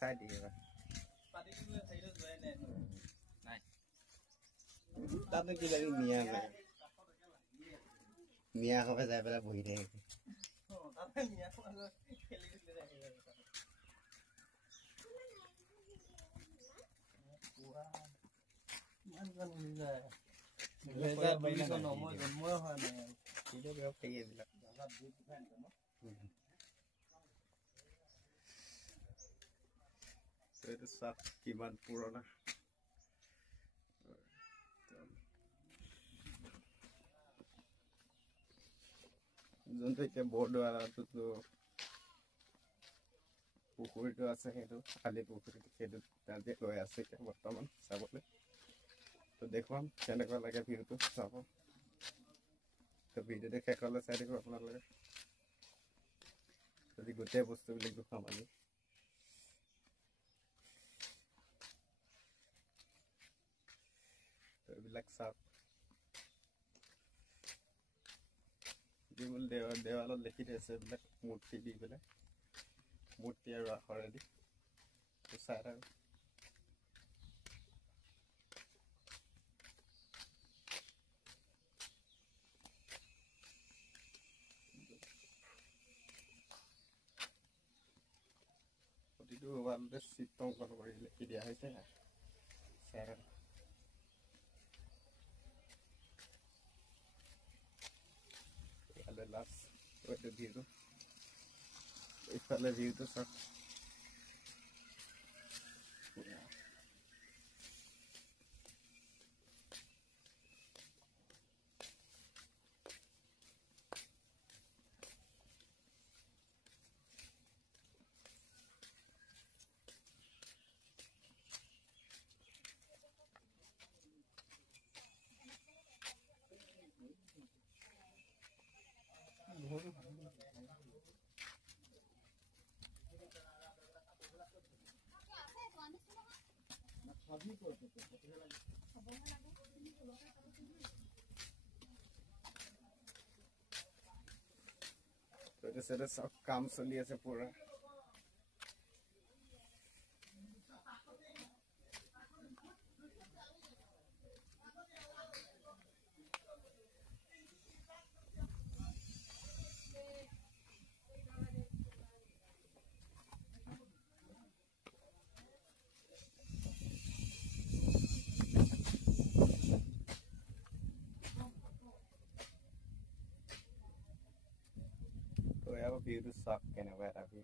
চাই দিয়ে এবাৰ নাই তাতে কি লাগে মিয়া নাই মিয়া খাবে যাই পেলাই বহি থাকে এইটো চাপ কিমান পুৰণা যোনটো এতিয়া বৰদোৱাৰটোতো পুখুৰীটো আছে সেইটো খালী পুখুৰীটো সেইটো তাতে লৈ আছে এতিয়া বৰ্তমান চাবলৈ তো দেখুৱাম কেনেকুৱা লাগে ভিউটো চাব তো ভিডিঅ'টো শেষলৈ চাই দিব আপোনালোকে যদি গোটেই বস্তুবিলাক দেখুৱাম আমি তো এইবিলাক চাওক যিবোৰ দেৱালত লিখি থৈছে এইবিলাক মূৰ্তি দি পেলাই মূৰ্তি আৰু আখৰেদি চাই থাকক প্ৰতিটো ৱালতে চিত্ৰাংকন কৰি লিখি দিয়া হৈছে চাই থাকক লাষ্ট এইটো ভিউটো এইফালে ভিউটো চাওক সব কাম চলি আছে পুরা তো ইয়াৰ ভিউটো চাওক কেনেকুৱা এটা ভিউ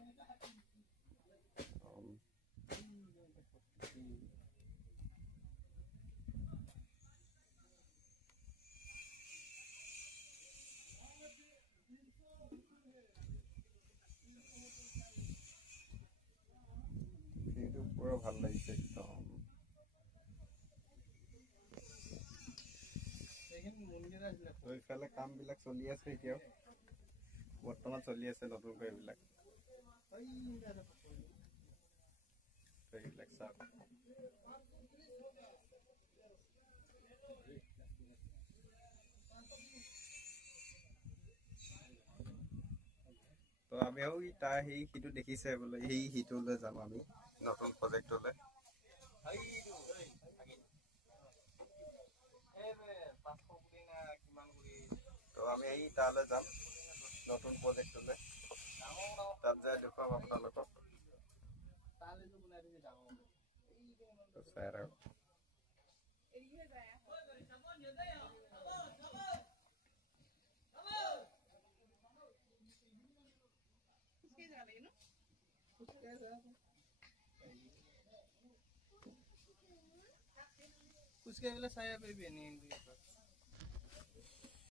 ভিউটো পুৰা ভাল লাগিছে একদম এইফালে কামবিলাক চলি আছে এতিয়াও বৰ্তমান চলি আছে নতুনকৈ এইবিলাক চাওক তো আমিও তাৰ সেই সিটো দেখিছে বোলে সেই সিটোলৈ যাম আমি নতুন প্ৰজেক্টলৈ তো আমি এই তালৈ যাম নতুন প্ৰজেক্টলৈ তাত যায় দেখুৱাম আপোনালোকক চাই আৰু उसके वाला साया पे भी नहीं